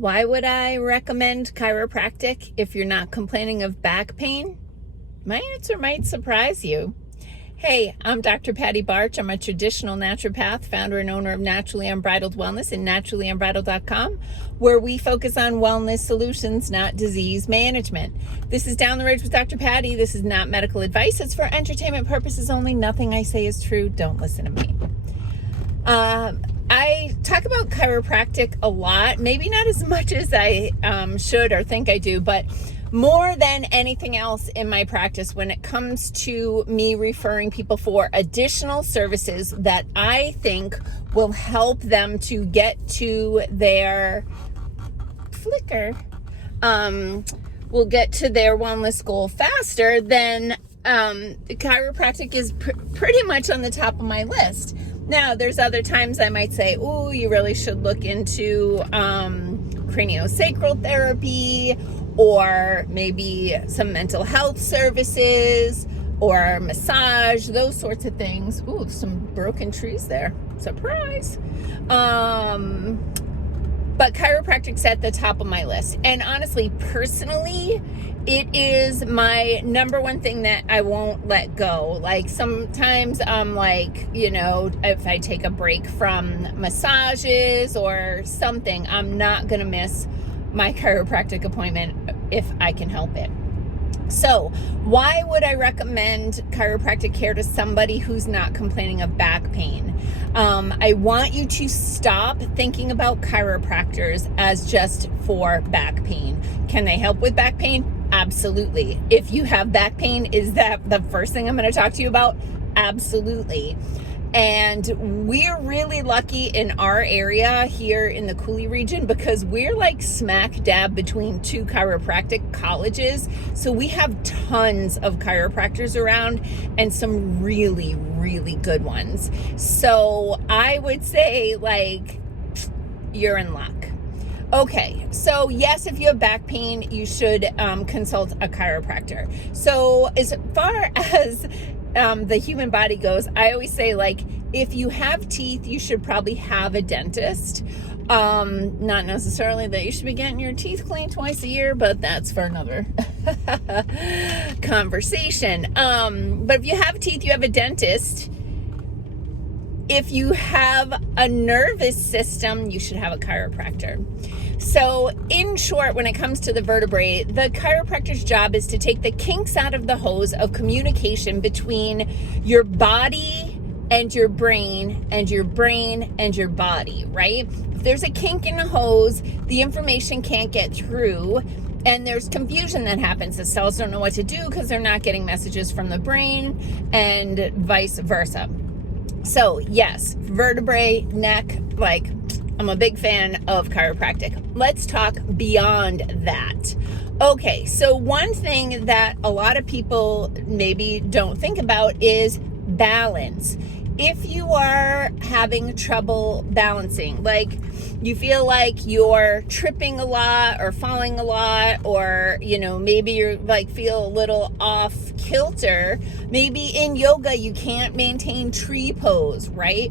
Why would I recommend chiropractic if you're not complaining of back pain? My answer might surprise you. Hey, I'm Dr. Patty Barch. I'm a traditional naturopath, founder and owner of Naturally Unbridled Wellness and naturallyunbridled.com, where we focus on wellness solutions, not disease management. This is Down the Road with Dr. Patty. This is not medical advice. It's for entertainment purposes only. Nothing I say is true. Don't listen to me. I talk about chiropractic a lot, maybe not as much as I should or think I do, but more than anything else in my practice when it comes to me referring people for additional services that I think will help them to get to their will get to their wellness goal faster, then chiropractic is pretty much on the top of my list. Now, there's other times I might say, oh, you really should look into craniosacral therapy, or maybe some mental health services, or massage, those sorts of things. Ooh, some broken trees there. Surprise. But chiropractic's at the top of my list. And honestly, personally, it is my number one thing that I won't let go. Like sometimes I'm like, if I take a break from massages or something, I'm not going to miss my chiropractic appointment if I can help it. So why would I recommend chiropractic care to somebody who's not complaining of back pain? I want you to stop thinking about chiropractors as just for back pain. Can they help with back pain? Absolutely. If you have back pain, is that the first thing I'm going to talk to you about? Absolutely. And we're really lucky in our area here in the Cooley region because we're like smack dab between two chiropractic colleges. So we have tons of chiropractors around and some really, really good ones. So I would say you're in luck. Okay, so yes, if you have back pain, you should consult a chiropractor. So as far as the human body goes, I always say if you have teeth, you should probably have a dentist. Not necessarily that you should be getting your teeth cleaned twice a year, but that's for another conversation. But if you have teeth, you have a dentist. If you have a nervous system, you should have a chiropractor. So in short, when it comes to the vertebrae, the chiropractor's job is to take the kinks out of the hose of communication between your body and your brain and your brain and your body, right? If there's a kink in the hose, the information can't get through and there's confusion that happens. The cells don't know what to do because they're not getting messages from the brain and vice versa. So yes, vertebrae, neck, I'm a big fan of chiropractic. Let's talk beyond that. Okay, so one thing that a lot of people maybe don't think about is balance. If you are having trouble balancing, you feel like you're tripping a lot or falling a lot, or maybe you're feel a little off kilter, maybe in yoga you can't maintain tree pose, right?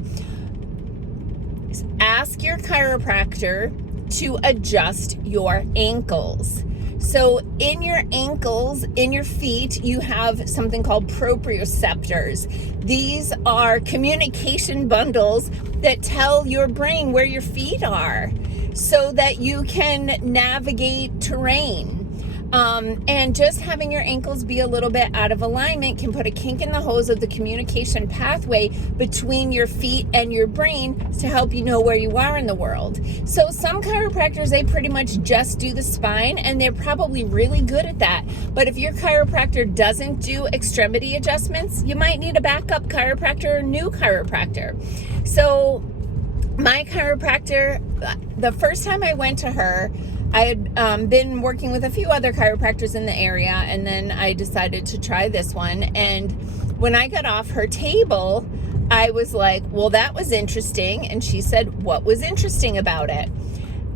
Ask your chiropractor to adjust your ankles. So in your ankles, in your feet, you have something called proprioceptors. These are communication bundles that tell your brain where your feet are so that you can navigate terrain. And just having your ankles be a little bit out of alignment can put a kink in the hose of the communication pathway between your feet and your brain to help you know where you are in the world. So some chiropractors, they pretty much just do the spine and they're probably really good at that. But if your chiropractor doesn't do extremity adjustments, you might need a backup chiropractor or new chiropractor. So my chiropractor, the first time I went to her, I had been working with a few other chiropractors in the area, and then I decided to try this one. And when I got off her table, I was like, well, that was interesting. And she said, what was interesting about it?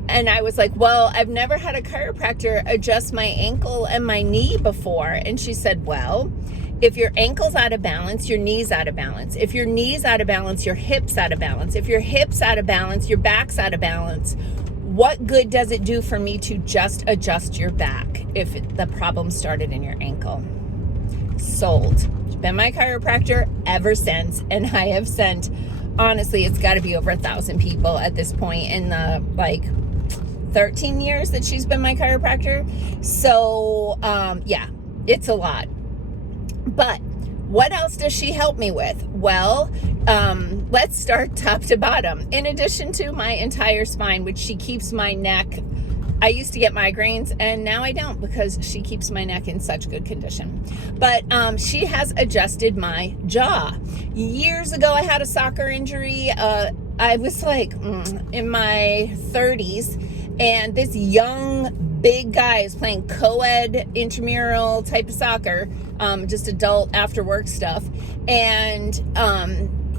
And I was like, well, I've never had a chiropractor adjust my ankle and my knee before. And she said, well, if your ankle's out of balance, your knee's out of balance. If your knee's out of balance, your hip's out of balance. If your hip's out of balance, your back's out of balance. What good does it do for me to just adjust your back if the problem started in your ankle? Sold. She's been my chiropractor ever since, and I have sent, honestly, it's got to be over 1,000 people at this point in the 13 years that she's been my chiropractor. So yeah, it's a lot. But what else does she help me with? Well, let's start top to bottom. In addition to my entire spine, which she keeps my neck, I used to get migraines and now I don't because she keeps my neck in such good condition. But she has adjusted my jaw. Years ago, I had a soccer injury. I was in my 30s, and this young, big guy is playing co-ed intramural type of soccer, just adult after work stuff. And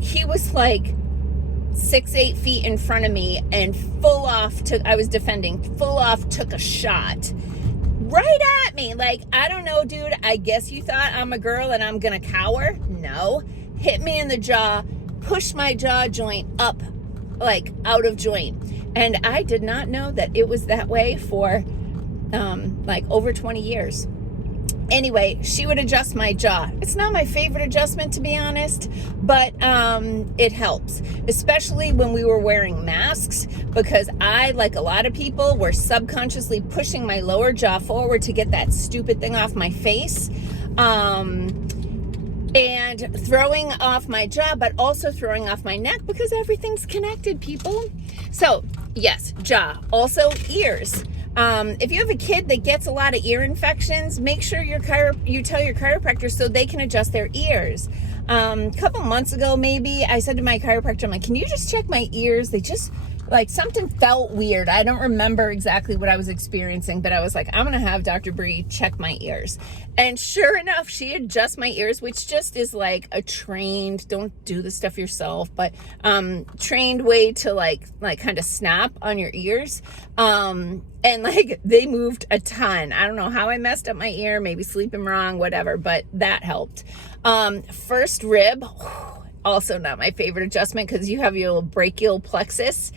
he was 6-8 feet in front of me and I was defending, took a shot right at me. I don't know, dude, I guess you thought I'm a girl and I'm gonna cower. No, hit me in the jaw, pushed my jaw joint up, out of joint. And I did not know that it was that way for over 20 years. Anyway, she would adjust my jaw. It's not my favorite adjustment, to be honest, but it helps, especially when we were wearing masks, because I, like a lot of people, were subconsciously pushing my lower jaw forward to get that stupid thing off my face, and throwing off my jaw, but also throwing off my neck, because everything's connected, people. So yes, jaw. Also ears. If you have a kid that gets a lot of ear infections, make sure you tell your chiropractor so they can adjust their ears. A couple months ago, maybe, I said to my chiropractor, I'm like, can you just check my ears? They just, something felt weird. I don't remember exactly what I was experiencing, but I was like, I'm going to have Dr. Bree check my ears. And sure enough, she adjusts my ears, which just is a trained, don't do the stuff yourself, but trained way to kind of snap on your ears. And they moved a ton. I don't know how I messed up my ear, maybe sleeping wrong, whatever, but that helped. First rib, also not my favorite adjustment because you have your little brachial plexus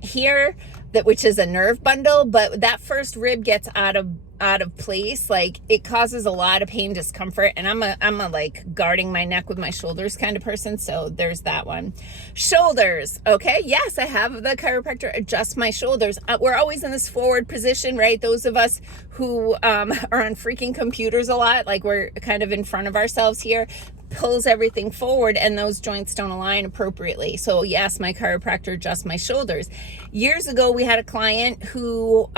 here, which is a nerve bundle, but that first rib gets out of place. It causes a lot of pain, discomfort, and I'm a guarding my neck with my shoulders kind of person, so there's that one. Shoulders. Okay, yes, I have the chiropractor adjust my shoulders. We're always in this forward position, right? Those of us who are on freaking computers a lot, we're kind of in front of ourselves here, pulls everything forward, and those joints don't align appropriately. So yes, my chiropractor adjusts my shoulders. Years ago, we had a client who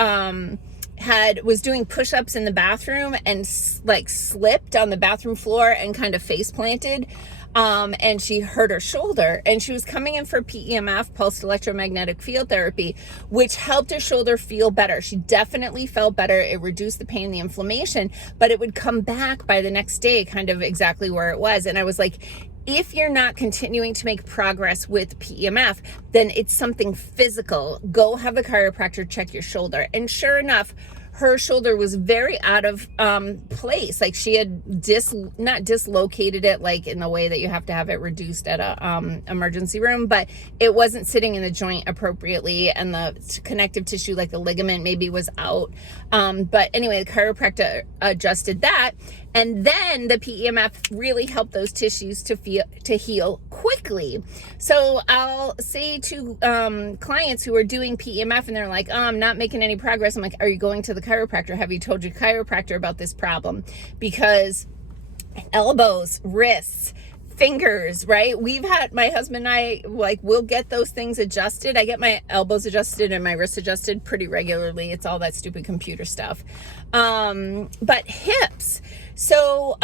was doing push-ups in the bathroom and slipped on the bathroom floor and kind of face planted, and she hurt her shoulder, and she was coming in for PEMF, pulsed electromagnetic field therapy, which helped her shoulder feel better. She definitely felt better. It reduced the pain, the inflammation, but it would come back by the next day kind of exactly where it was. And I was like, if you're not continuing to make progress with PEMF, then it's something physical. Go have a chiropractor check your shoulder. And sure enough, her shoulder was very out of place. She had not dislocated it in the way that you have to have it reduced at a emergency room, but it wasn't sitting in the joint appropriately, and the connective tissue, the ligament, maybe was out. But anyway, the chiropractor adjusted that, and then the PEMF really helped those tissues to heal quickly. So I'll say to clients who are doing PEMF and they're like, oh, I'm not making any progress. I'm like, are you going to the chiropractor? Have you told your chiropractor about this problem? Because elbows, wrists, fingers, right? My husband and I, we'll get those things adjusted. I get my elbows adjusted and my wrists adjusted pretty regularly. It's all that stupid computer stuff. But hips. So,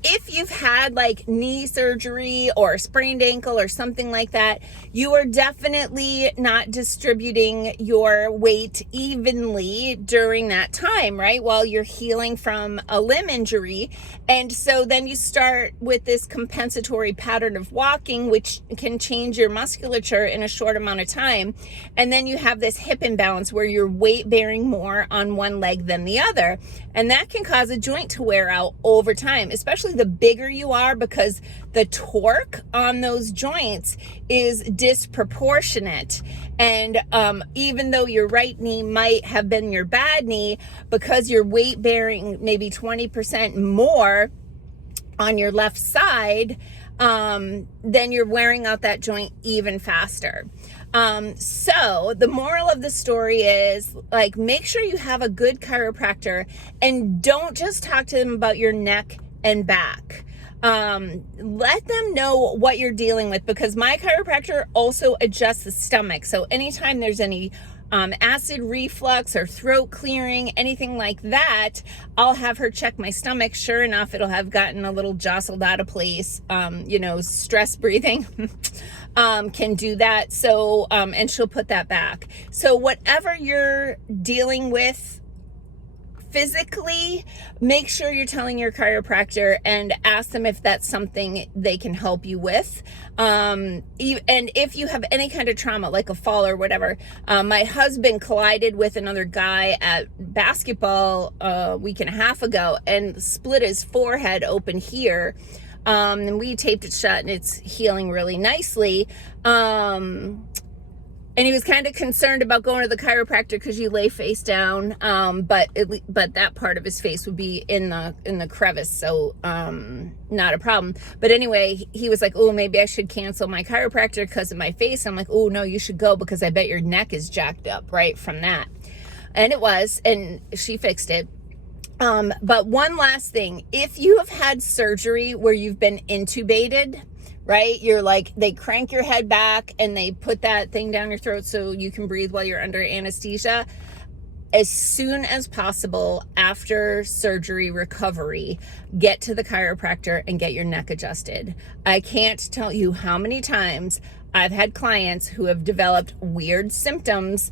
if you've had knee surgery or a sprained ankle or something like that, you are definitely not distributing your weight evenly during that time, right? While you're healing from a limb injury. And so then you start with this compensatory pattern of walking, which can change your musculature in a short amount of time. And then you have this hip imbalance where you're weight bearing more on one leg than the other. And that can cause a joint to wear out over time, especially the bigger you are, because the torque on those joints is disproportionate. And even though your right knee might have been your bad knee, because you're weight bearing maybe 20% more on your left side, then you're wearing out that joint even faster. So the moral of the story is, like, make sure you have a good chiropractor and don't just talk to them about your neck and back. Let them know what you're dealing with, because my chiropractor also adjusts the stomach. So anytime there's any acid reflux or throat clearing, anything like that, I'll have her check my stomach. Sure enough, it'll have gotten a little jostled out of place. Stress breathing can do that. So, and she'll put that back. So whatever you're dealing with physically, make sure you're telling your chiropractor and ask them if that's something they can help you with. And if you have any kind of trauma, like a fall or whatever, my husband collided with another guy at basketball a week and a half ago and split his forehead open here. And we taped it shut and it's healing really nicely. And he was kind of concerned about going to the chiropractor because you lay face down, but that part of his face would be in the crevice, so not a problem. But anyway, he was like, "Oh, maybe I should cancel my chiropractor because of my face." I'm like, "Oh no, you should go, because I bet your neck is jacked up right from that." And it was, and she fixed it. But one last thing, if you have had surgery where you've been intubated, right? You're like, they crank your head back and they put that thing down your throat so you can breathe while you're under anesthesia. As soon as possible after surgery recovery, get to the chiropractor and get your neck adjusted. I can't tell you how many times I've had clients who have developed weird symptoms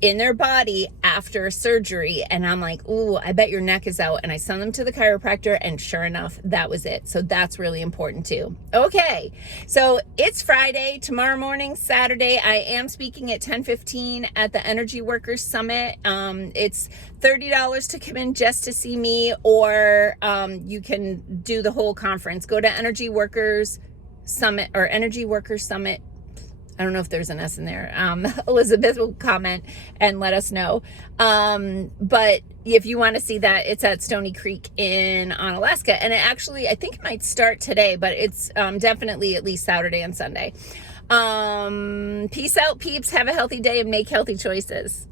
in their body after surgery, and I'm like, "Ooh, I bet your neck is out." And I send them to the chiropractor, and sure enough, that was it. So that's really important too. Okay, so it's Friday. Tomorrow morning, Saturday, I am speaking at 10:15 at the Energy Workers Summit. It's $30 to come in just to see me, or you can do the whole conference. Go to Energy Workers Summit, or Energy Workers Summit. I don't know if there's an S in there. Elizabeth will comment and let us know. But if you want to see that, it's at Stony Creek in Onalaska. And it actually, I think it might start today, but it's definitely at least Saturday and Sunday. Peace out, peeps. Have a healthy day and make healthy choices.